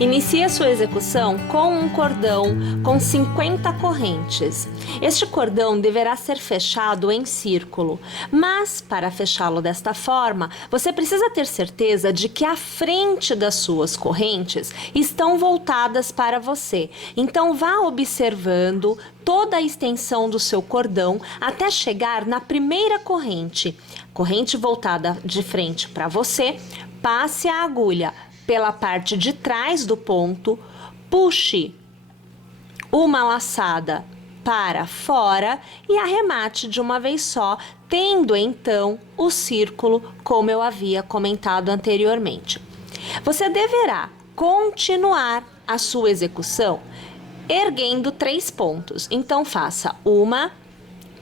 Inicie a sua execução com um cordão com 50 correntes. Este cordão deverá ser fechado em círculo, mas para fechá-lo desta forma, você precisa ter certeza de que a frente das suas correntes estão voltadas para você. Então vá observando toda a extensão do seu cordão até chegar na primeira corrente. Corrente voltada de frente para você, passe a agulha pela parte de trás do ponto, puxe uma laçada para fora e arremate de uma vez só, tendo então o círculo como eu havia comentado anteriormente. Você deverá continuar a sua execução erguendo 3 pontos. Então faça 1,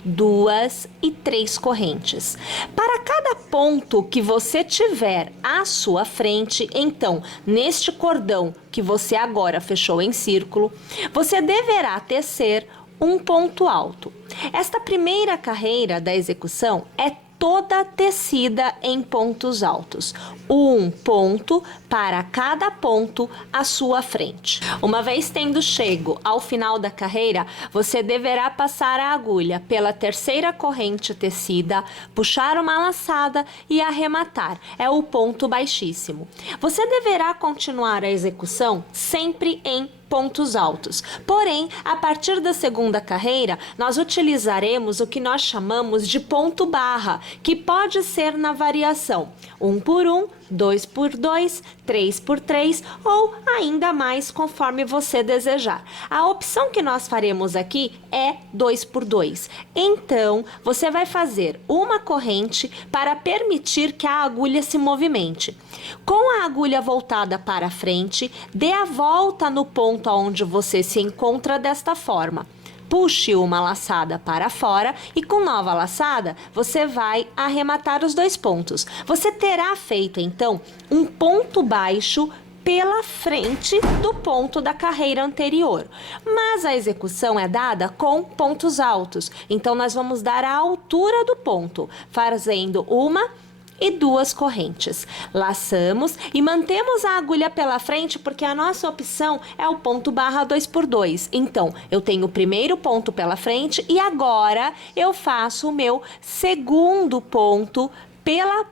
2 e 3 correntes. Para cada ponto que você tiver à sua frente, então, neste cordão que você agora fechou em círculo, você deverá tecer um ponto alto. Esta primeira carreira da execução é toda tecida em pontos altos. Um ponto para cada ponto à sua frente. Uma vez tendo chego ao final da carreira, você deverá passar a agulha pela terceira corrente tecida, puxar uma laçada e arrematar. É o ponto baixíssimo. Você deverá continuar a execução sempre em pontos altos. Porém, a partir da segunda carreira, nós utilizaremos o que nós chamamos de ponto barra, que pode ser na variação 1 por 1, 2 por 2, 3 por 3 ou ainda mais conforme você desejar. A opção que nós faremos aqui é 2 por 2. Então, você vai fazer uma corrente para permitir que a agulha se movimente. Com a agulha voltada para frente, dê a volta no ponto onde você se encontra desta forma. Puxe uma laçada para fora e com nova laçada você vai arrematar os 2 pontos. Você terá feito então um ponto baixo pela frente do ponto da carreira anterior. Mas a execução é dada com pontos altos. Então nós vamos dar a altura do ponto, fazendo 1 e 2 correntes. Laçamos e mantemos a agulha pela frente porque a nossa opção é o ponto barra 2 por 2. Então, eu tenho o primeiro ponto pela frente e agora eu faço o meu segundo ponto pela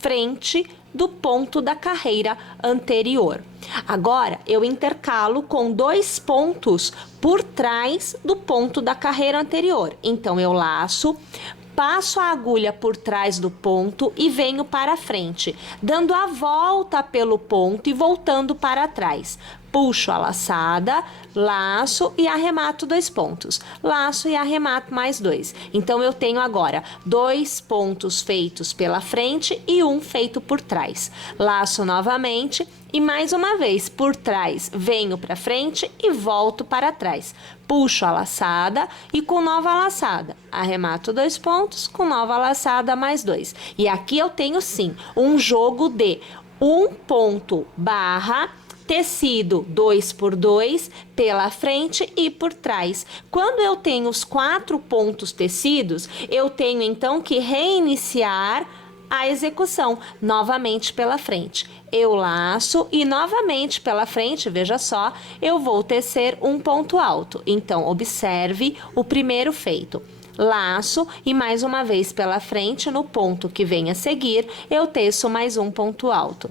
frente do ponto da carreira anterior. Agora, eu intercalo com 2 pontos por trás do ponto da carreira anterior. Então, eu laço, passo a agulha por trás do ponto e venho para frente, dando a volta pelo ponto e voltando para trás. Puxo a laçada, laço e arremato 2 pontos. Laço e arremato mais 2. Então, eu tenho agora 2 pontos feitos pela frente e 1 feito por trás. Laço novamente e mais uma vez por trás, venho para frente e volto para trás. Puxo a laçada e com nova laçada, arremato 2 pontos, com nova laçada mais 2. E aqui eu tenho sim um jogo de 1 ponto barra tecido 2 por 2 pela frente e por trás. Quando eu tenho os 4 pontos tecidos, eu tenho então que reiniciar a execução novamente pela frente. Eu laço e novamente pela frente, veja só, eu vou tecer um ponto alto. Então, observe o primeiro feito. Laço e mais uma vez pela frente, no ponto que vem a seguir, eu teço mais um ponto alto.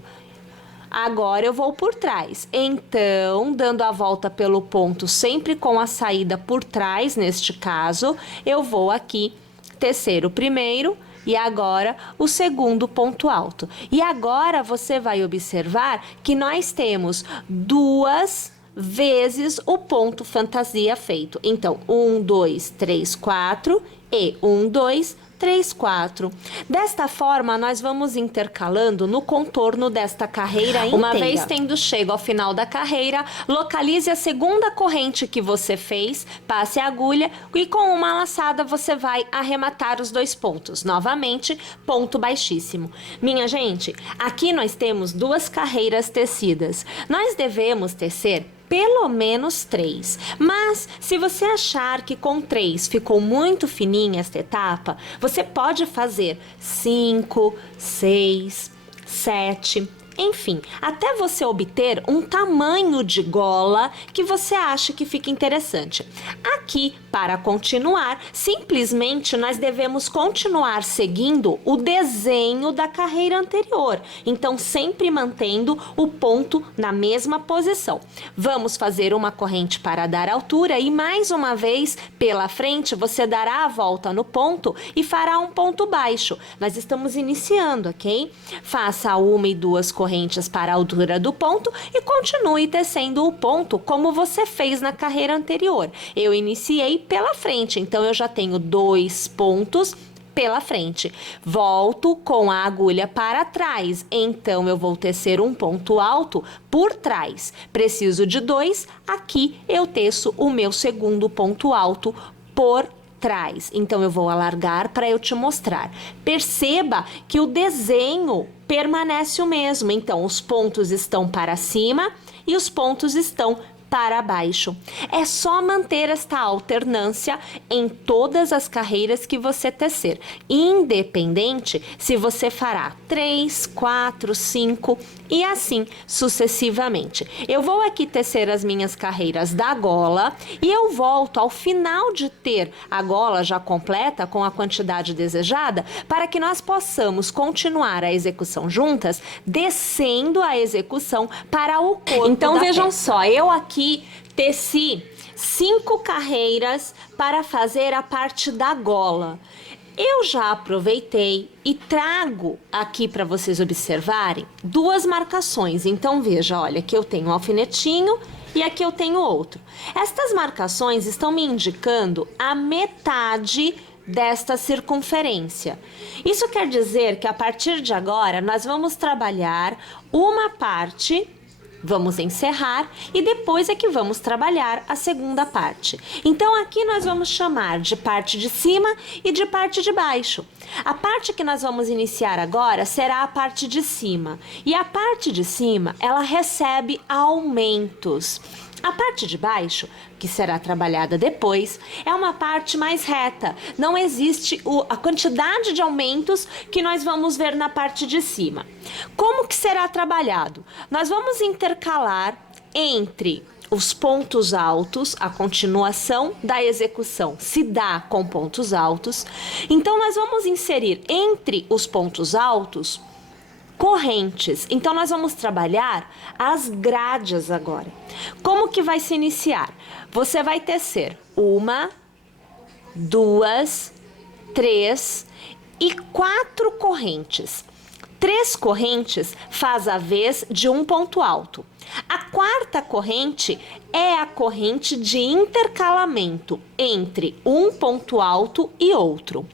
Agora eu vou por trás. Então, dando a volta pelo ponto, sempre com a saída por trás, neste caso, eu vou aqui tecer o primeiro e agora o segundo ponto alto. E agora você vai observar que nós temos 2 vezes o ponto fantasia feito. Então, 1, 2, 3, 4 e 1, 2, 3, 4. Desta forma, nós vamos intercalando no contorno desta carreira inteira. Uma vez tendo chego ao final da carreira, localize a segunda corrente que você fez, passe a agulha e com uma laçada você vai arrematar os 2 pontos. Novamente, ponto baixíssimo. Minha gente, aqui nós temos 2 carreiras tecidas. Nós devemos tecer pelo menos 3. Mas, se você achar que com 3 ficou muito fininha esta etapa, você pode fazer 5, 6, 7 Enfim, até você obter um tamanho de gola que você acha que fica interessante. Aqui, para continuar, simplesmente nós devemos continuar seguindo o desenho da carreira anterior. Então, sempre mantendo o ponto na mesma posição. Vamos fazer uma corrente para dar altura e mais uma vez, pela frente, você dará a volta no ponto e fará um ponto baixo. Nós estamos iniciando, ok? Faça uma e duas correntes para a altura do ponto e continue tecendo o ponto como você fez na carreira anterior. Eu iniciei pela frente, então eu já tenho 2 pontos pela frente. Volto com a agulha para trás, então eu vou tecer um ponto alto por trás. Preciso de 2, aqui eu teço o meu segundo ponto alto por trás. Então eu vou alargar para eu te mostrar. Perceba que o desenho permanece o mesmo. Então os pontos estão para cima e os pontos estão para baixo. É só manter esta alternância em todas as carreiras que você tecer, independente se você fará 3, 4, 5 e assim sucessivamente. Eu vou aqui tecer as minhas carreiras da gola e eu volto ao final de ter a gola já completa com a quantidade desejada para que nós possamos continuar a execução juntas, descendo a execução para o corpo. Então vejam só, eu aqui teci 5 carreiras para fazer a parte da gola. Eu já aproveitei e trago aqui para vocês observarem 2 marcações. Então veja, olha, aqui eu tenho um alfinetinho e aqui eu tenho outro. Estas marcações estão me indicando a metade desta circunferência. Isso quer dizer que a partir de agora nós vamos trabalhar uma parte. Vamos encerrar e depois é que vamos trabalhar a segunda parte. Então aqui nós vamos chamar de parte de cima e de parte de baixo. A parte que nós vamos iniciar agora será a parte de cima. E a parte de cima, ela recebe aumentos. A parte de baixo, que será trabalhada depois, é uma parte mais reta. Não existe a quantidade de aumentos que nós vamos ver na parte de cima. Como que será trabalhado? Nós vamos intercalar entre os pontos altos, a continuação da execução se dá com pontos altos. Então, nós vamos inserir entre os pontos altos correntes. Então, nós vamos trabalhar as grades agora. Como que vai se iniciar? Você vai tecer 1, 2, 3 e 4 correntes. 3 correntes faz a vez de um ponto alto. A 4ª corrente é a corrente de intercalamento entre um ponto alto e outro.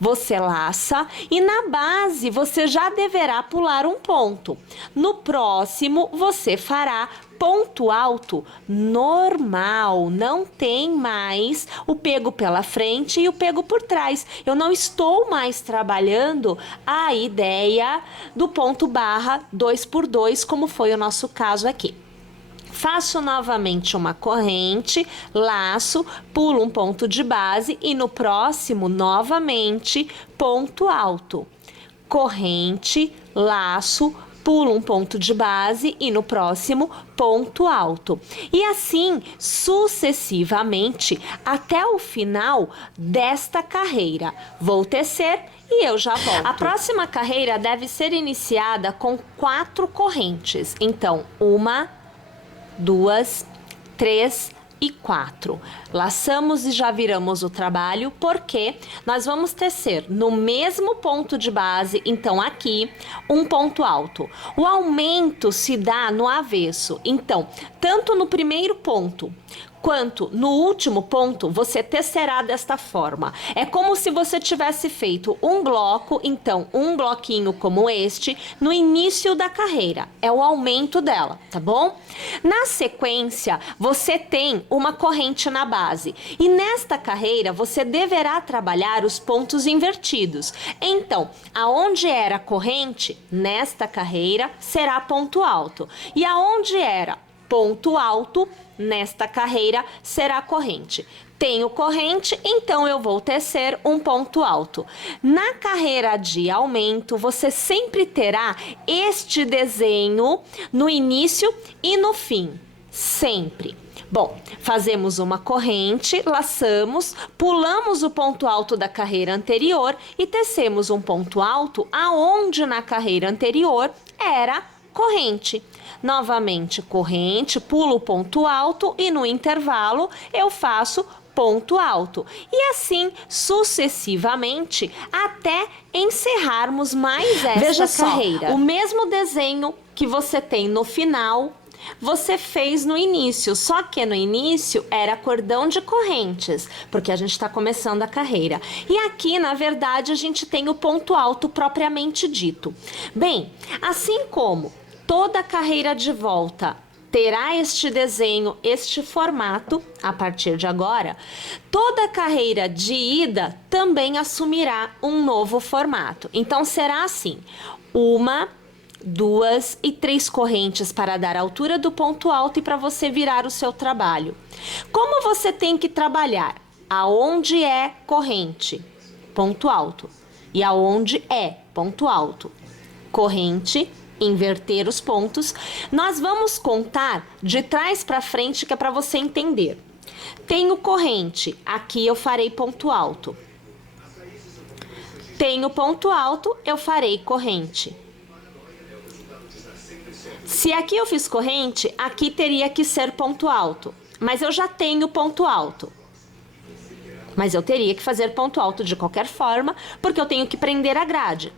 Você laça e na base você já deverá pular um ponto. No próximo você fará ponto alto normal, não tem mais o pego pela frente e o pego por trás. Eu não estou mais trabalhando a ideia do ponto barra 2 por 2, como foi o nosso caso aqui. Faço novamente uma corrente, laço, pulo um ponto de base e no próximo, novamente, ponto alto. Corrente, laço, pulo um ponto de base e no próximo, ponto alto. E assim, sucessivamente, até o final desta carreira. Vou tecer e eu já volto. A próxima carreira deve ser iniciada com 4 correntes. Então, 1, 2, 3 e 4. Laçamos e já viramos o trabalho, porque nós vamos tecer no mesmo ponto de base, então aqui, um ponto alto. O aumento se dá no avesso, então, tanto no primeiro ponto quanto no último ponto, você tecerá desta forma. É como se você tivesse feito um bloco, então um bloquinho como este, no início da carreira. É o aumento dela, tá bom? Na sequência, você tem uma corrente na base. E nesta carreira, você deverá trabalhar os pontos invertidos. Então, aonde era corrente, nesta carreira, será ponto alto. E aonde era ponto alto, nesta carreira será corrente. Tenho corrente, então eu vou tecer um ponto alto. Na carreira de aumento, você sempre terá este desenho no início e no fim, sempre. Bom, fazemos uma corrente, laçamos, pulamos o ponto alto da carreira anterior e tecemos um ponto alto aonde na carreira anterior era corrente. Novamente corrente, pulo o ponto alto e no intervalo eu faço ponto alto. E assim sucessivamente até encerrarmos mais essa carreira. O mesmo desenho que você tem no final, você fez no início, só que no início era cordão de correntes, porque a gente está começando a carreira. E aqui, na verdade, a gente tem o ponto alto propriamente dito. Bem, assim como toda carreira de volta terá este desenho, este formato, a partir de agora, toda carreira de ida também assumirá um novo formato. Então, será assim, 1, 2 e 3 correntes para dar a altura do ponto alto e para você virar o seu trabalho. Como você tem que trabalhar? Aonde é corrente? Ponto alto. E aonde é ponto alto? Corrente, inverter os pontos. Nós vamos contar de trás para frente, que é para você entender. Tenho corrente, aqui eu farei ponto alto. Tenho ponto alto, eu farei corrente. Se aqui eu fiz corrente, aqui teria que ser ponto alto. Mas eu já tenho ponto alto. Mas eu teria que fazer ponto alto de qualquer forma, porque eu tenho que prender a grade.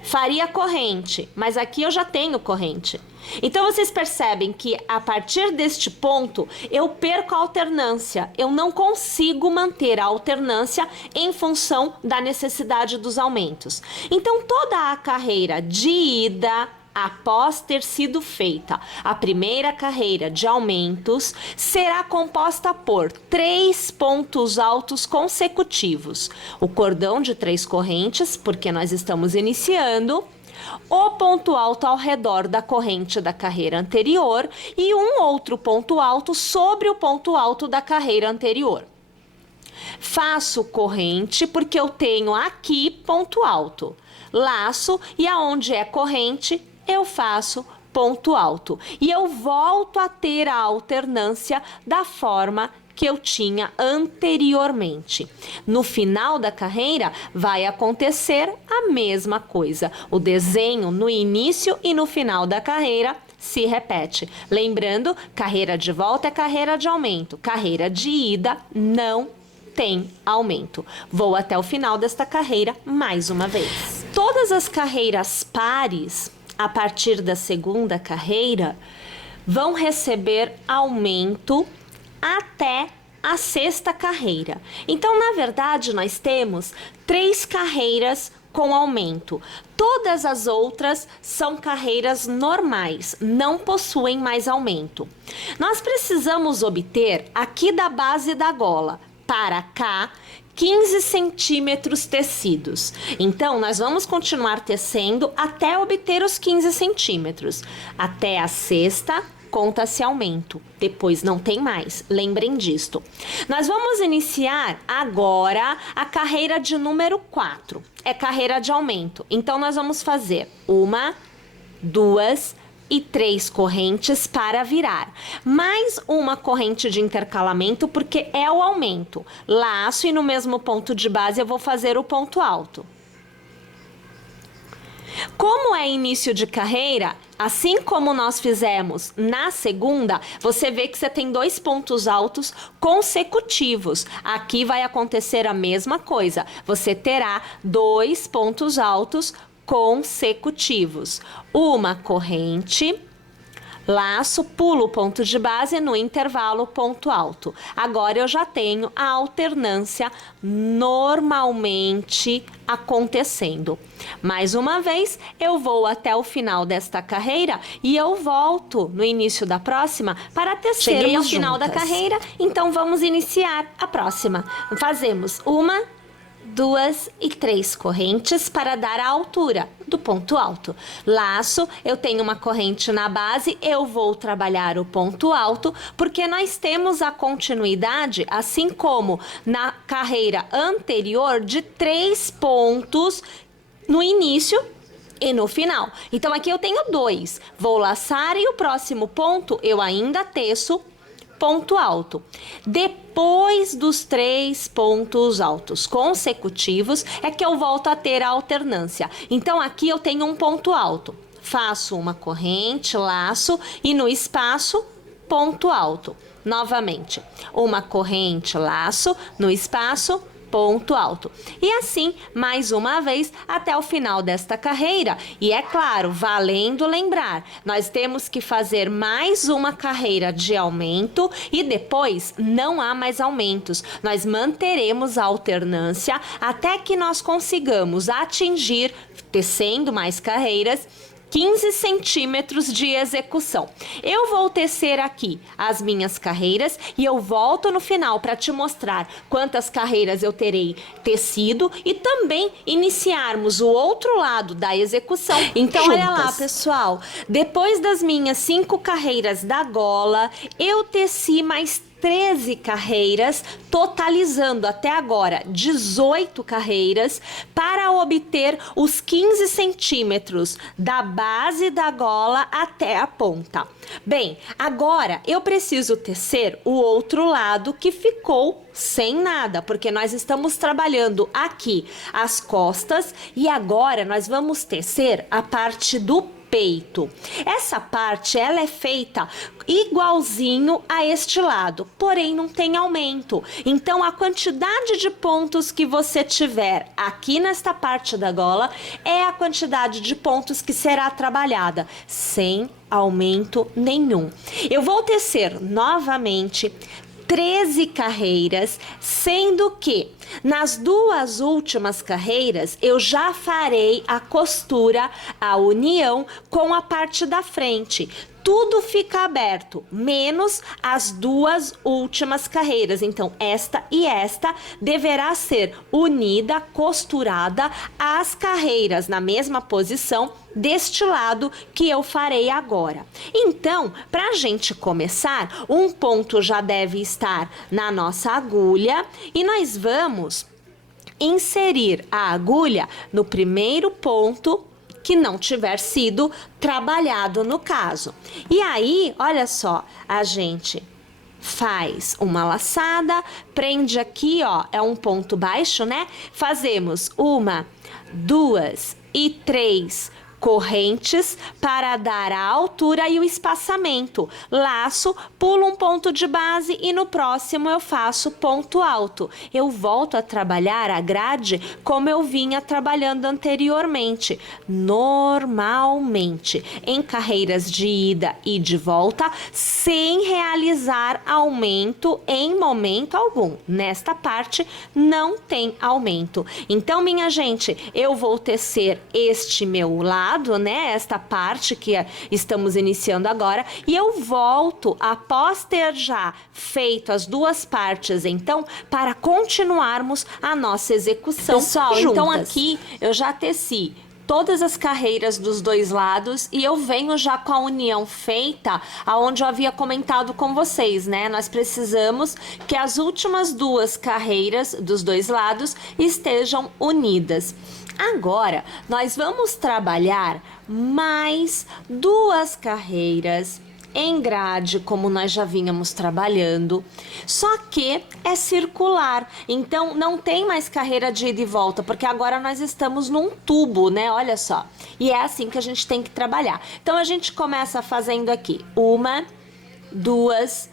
Faria corrente, mas aqui eu já tenho corrente. Então vocês percebem que a partir deste ponto eu perco a alternância. Eu não consigo manter a alternância em função da necessidade dos aumentos. Então toda a carreira de ida, após ter sido feita a primeira carreira de aumentos, será composta por 3 pontos altos consecutivos. O cordão de 3 correntes, porque nós estamos iniciando, o ponto alto ao redor da corrente da carreira anterior e um outro ponto alto sobre o ponto alto da carreira anterior. Faço corrente porque eu tenho aqui ponto alto. Laço e aonde é corrente, eu faço ponto alto. E eu volto a ter a alternância da forma que eu tinha anteriormente. No final da carreira, vai acontecer a mesma coisa. O desenho no início e no final da carreira se repete. Lembrando, carreira de volta é carreira de aumento. Carreira de ida não tem aumento. Vou até o final desta carreira mais uma vez. Todas as carreiras pares, a partir da segunda carreira, vão receber aumento até a sexta carreira. Então, na verdade, nós temos 3 carreiras com aumento. Todas as outras são carreiras normais, não possuem mais aumento. Nós precisamos obter aqui da base da gola para cá 15 centímetros tecidos. Então, nós vamos continuar tecendo até obter os 15 centímetros. Até a sexta, conta-se aumento. Depois não tem mais. Lembrem disto. Nós vamos iniciar agora a carreira de número 4. É carreira de aumento. Então, nós vamos fazer 1, 2 e 3 correntes para virar. Mais uma corrente de intercalamento, porque é o aumento. Laço e no mesmo ponto de base eu vou fazer o ponto alto. Como é início de carreira, assim como nós fizemos na segunda, você vê que você tem 2 pontos altos consecutivos. Aqui vai acontecer a mesma coisa. Você terá 2 pontos altos consecutivos. Uma corrente, laço, pulo o ponto de base, no intervalo ponto alto. Agora eu já tenho a alternância normalmente acontecendo. Mais uma vez, eu vou até o final desta carreira e eu volto no início da próxima para tecermos juntas. Cheguei ao final da carreira, então vamos iniciar a próxima. Fazemos 1, 2 e 3 correntes para dar a altura do ponto alto. Laço, eu tenho uma corrente na base, eu vou trabalhar o ponto alto, porque nós temos a continuidade, assim como na carreira anterior, de 3 pontos no início e no final. Então aqui eu tenho 2, vou laçar e o próximo ponto eu ainda teço ponto alto. Depois dos 3 pontos altos consecutivos é que eu volto a ter a alternância. Então aqui eu tenho um ponto alto, faço uma corrente, laço e no espaço ponto alto. Novamente, uma corrente, laço, no espaço ponto alto. E assim, mais uma vez, até o final desta carreira. E é claro, valendo lembrar, nós temos que fazer mais uma carreira de aumento e depois não há mais aumentos. Nós manteremos a alternância até que nós consigamos atingir, tecendo mais carreiras, 15 centímetros de execução. Eu vou tecer aqui as minhas carreiras e eu volto no final para te mostrar quantas carreiras eu terei tecido e também iniciarmos o outro lado da execução. Então, juntas. Olha lá, pessoal, depois das minhas 5 carreiras da gola, eu teci mais 13 carreiras, totalizando até agora 18 carreiras para obter os 15 centímetros da base da gola até a ponta. Bem, agora eu preciso tecer o outro lado que ficou sem nada, porque nós estamos trabalhando aqui as costas e agora nós vamos tecer a parte do peito. Essa parte ela é feita igualzinho a este lado, porém não tem aumento. Então a quantidade de pontos que você tiver aqui nesta parte da gola é a quantidade de pontos que será trabalhada, sem aumento nenhum. Eu vou tecer novamente 13 carreiras, sendo que nas 2 últimas carreiras eu já farei a costura, a união com a parte da frente. Tudo fica aberto, menos as 2 últimas carreiras. Então, esta e esta deverá ser unida, costurada às carreiras na mesma posição deste lado que eu farei agora. Então, para a gente começar, um ponto já deve estar na nossa agulha e nós vamos inserir a agulha no primeiro ponto que não tiver sido trabalhado no caso. E aí, olha só, a gente faz uma laçada, prende aqui, ó, é um ponto baixo, né? Fazemos 1, 2 e 3 correntes para dar a altura e o espaçamento. Laço, pulo um ponto de base e no próximo eu faço ponto alto. Eu volto a trabalhar a grade como eu vinha trabalhando anteriormente, normalmente, em carreiras de ida e de volta, sem realizar aumento em momento algum. Nesta parte não tem aumento. Então, minha gente, eu vou tecer este meu lado, né, esta parte que estamos iniciando agora, e eu volto após ter já feito as 2 partes, então, para continuarmos a nossa execução. Pessoal, juntas. Então aqui eu já teci todas as carreiras dos 2 lados e eu venho já com a união feita, aonde eu havia comentado com vocês, né? Nós precisamos que as últimas 2 carreiras dos 2 lados estejam unidas. Agora, nós vamos trabalhar mais 2 carreiras em grade, como nós já vínhamos trabalhando, só que é circular, então não tem mais carreira de ida e volta, porque agora nós estamos num tubo, né? Olha só, e é assim que a gente tem que trabalhar. Então a gente começa fazendo aqui 1, 2,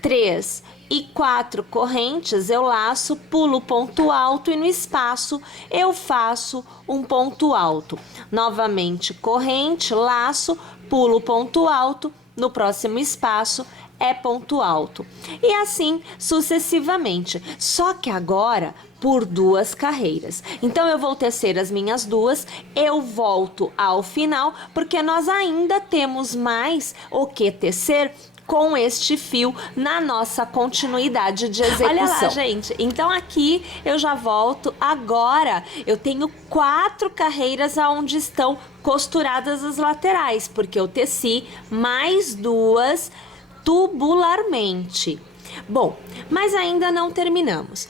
3 e 4 correntes, eu laço, pulo ponto alto e no espaço eu faço um ponto alto. Novamente corrente, laço, pulo ponto alto, no próximo espaço é ponto alto. E assim sucessivamente, só que agora por 2 carreiras. Então eu vou tecer as minhas 2, eu volto ao final, porque nós ainda temos mais o que tecer com este fio na nossa continuidade de execução. Olha lá, gente, então aqui eu já volto. Agora eu tenho 4 carreiras aonde estão costuradas as laterais, porque eu teci mais 2 tubularmente. Bom, mas ainda não terminamos.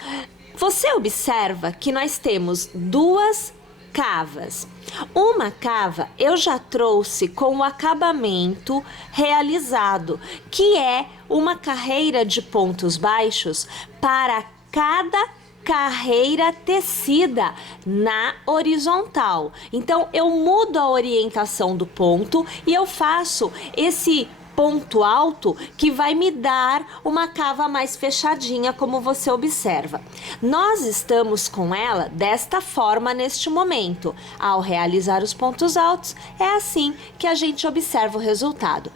Você observa que nós temos 2 cavas. Uma cava eu já trouxe com o acabamento realizado, que é uma carreira de pontos baixos para cada carreira tecida na horizontal. Então eu mudo a orientação do ponto e eu faço esse ponto alto que vai me dar uma cava mais fechadinha, como você observa. Nós estamos com ela desta forma neste momento. Ao realizar os pontos altos, é assim que a gente observa o resultado.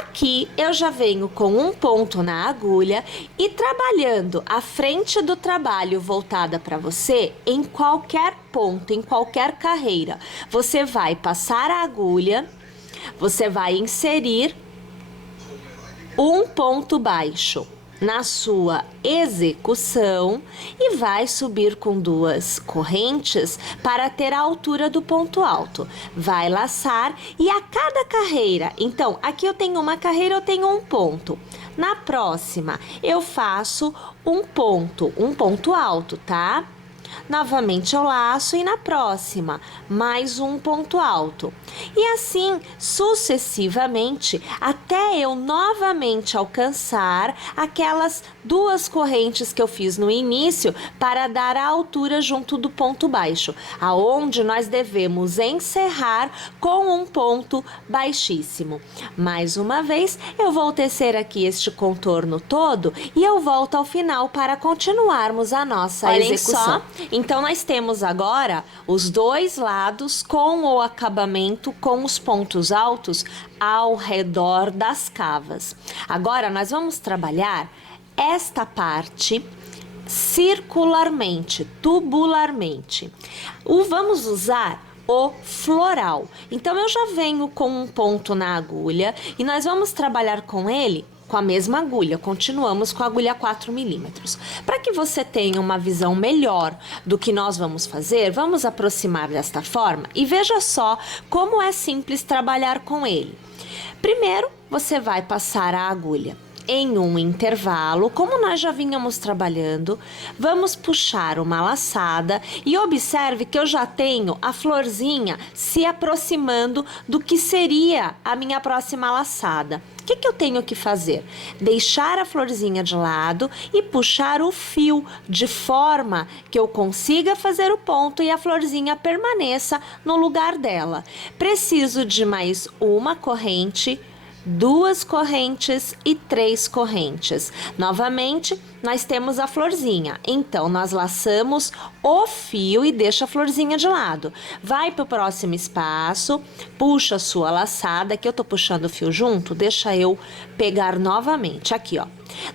Aqui eu já venho com um ponto na agulha e trabalhando a frente do trabalho voltada para você em qualquer ponto, em qualquer carreira. Você vai passar a agulha, você vai inserir um ponto baixo na sua execução e vai subir com 2 correntes para ter a altura do ponto alto. Vai laçar e a cada carreira, então aqui eu tenho uma carreira, eu tenho um ponto. Na próxima eu faço um ponto alto, tá? Novamente eu laço e na próxima mais um ponto alto. E assim sucessivamente até eu novamente alcançar aquelas 2 correntes que eu fiz no início para dar a altura junto do ponto baixo, aonde nós devemos encerrar com um ponto baixíssimo. Mais uma vez eu vou tecer aqui este contorno todo e eu volto ao final para continuarmos a nossa execução. Então nós temos agora os 2 lados com o acabamento com os pontos altos ao redor das cavas. Agora nós vamos trabalhar esta parte circularmente, tubularmente. Vamos usar o floral. Então eu já venho com um ponto na agulha e nós vamos trabalhar com ele com a mesma agulha, continuamos com a agulha 4 milímetros. Para que você tenha uma visão melhor do que nós vamos fazer, vamos aproximar desta forma e veja só como é simples trabalhar com ele. Primeiro, você vai passar a agulha em um intervalo, como nós já vínhamos trabalhando, vamos puxar uma laçada e observe que eu já tenho a florzinha se aproximando do que seria a minha próxima laçada. O que eu tenho que fazer? Deixar a florzinha de lado e puxar o fio de forma que eu consiga fazer o ponto e a florzinha permaneça no lugar dela. Preciso de mais uma corrente, 2 correntes e 3 correntes. Novamente, nós temos a florzinha. Então, nós laçamos o fio e deixa a florzinha de lado. Vai para o próximo espaço, puxa a sua laçada, que eu tô puxando o fio junto, deixa eu pegar novamente. Aqui, ó.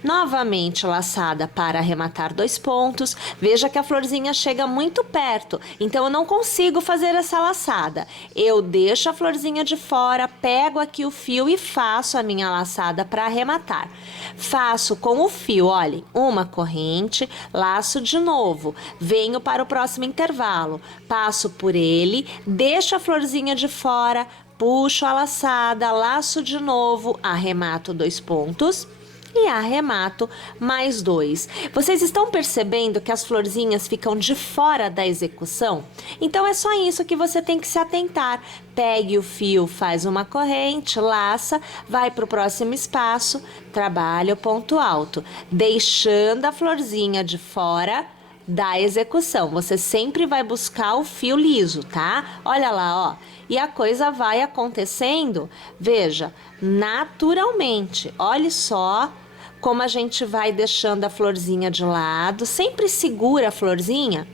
Novamente laçada para arrematar 2 pontos. Veja que a florzinha chega muito perto, então eu não consigo fazer essa laçada. Eu deixo a florzinha de fora, pego aqui o fio e faço a minha laçada para arrematar. Faço com o fio, olhem, uma corrente, laço de novo, venho para o próximo intervalo, passo por ele, deixo a florzinha de fora, puxo a laçada, laço de novo, arremato 2 pontos e arremato mais 2. Vocês estão percebendo que as florzinhas ficam de fora da execução? Então é só isso que você tem que se atentar. Pegue o fio, faz uma corrente, laça, vai para o próximo espaço, trabalha o ponto alto, deixando a florzinha de fora da execução. Você sempre vai buscar o fio liso, tá? Olha lá, ó. E a coisa vai acontecendo, veja, naturalmente. Olha só como a gente vai deixando a florzinha de lado. Sempre segura a florzinha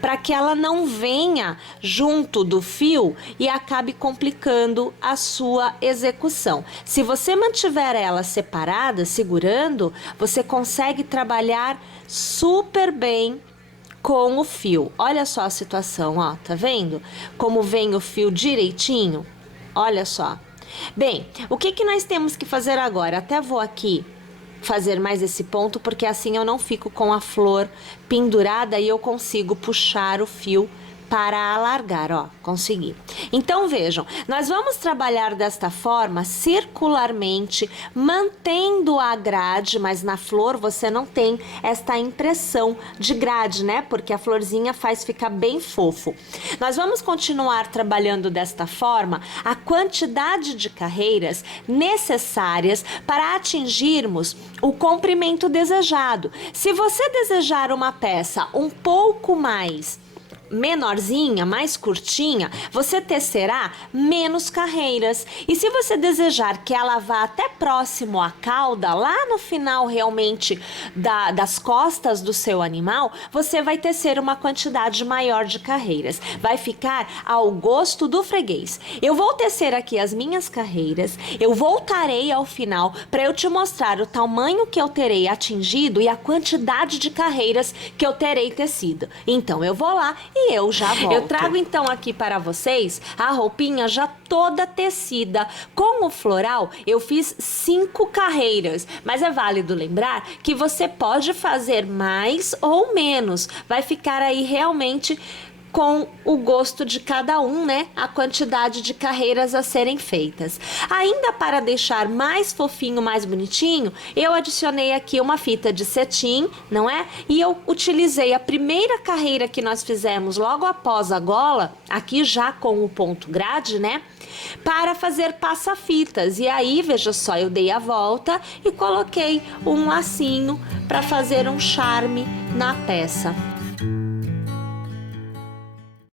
para que ela não venha junto do fio e acabe complicando a sua execução. Se você mantiver ela separada, segurando, você consegue trabalhar super bem com o fio. Olha só a situação, ó, tá vendo? Como vem o fio direitinho? Olha só. Bem, o que que nós temos que fazer agora? Até vou aqui fazer mais esse ponto, porque assim eu não fico com a flor pendurada e eu consigo puxar o fio para alargar, ó, consegui. Então vejam, nós vamos trabalhar desta forma circularmente, mantendo a grade, mas na flor você não tem esta impressão de grade, né? Porque a florzinha faz ficar bem fofo. Nós vamos continuar trabalhando desta forma a quantidade de carreiras necessárias para atingirmos o comprimento desejado. Se você desejar uma peça um pouco mais menorzinha, mais curtinha, você tecerá menos carreiras. E se você desejar que ela vá até próximo à cauda, lá no final realmente das costas do seu animal, você vai tecer uma quantidade maior de carreiras. Vai ficar ao gosto do freguês. Eu vou tecer aqui as minhas carreiras, eu voltarei ao final para eu te mostrar o tamanho que eu terei atingido e a quantidade de carreiras que eu terei tecido. Então eu vou lá e eu já volto. Eu trago então aqui para vocês a roupinha já toda tecida. Com o floral eu fiz 5 carreiras, mas é válido lembrar que você pode fazer mais ou menos. Vai ficar aí realmente com o gosto de cada um, né? A quantidade de carreiras a serem feitas. Ainda para deixar mais fofinho, mais bonitinho, eu adicionei aqui uma fita de cetim, não é? E eu utilizei a primeira carreira que nós fizemos logo após a gola, aqui já com o ponto grade, né? Para fazer passa-fitas. E aí, veja só, eu dei a volta e coloquei um lacinho para fazer um charme na peça.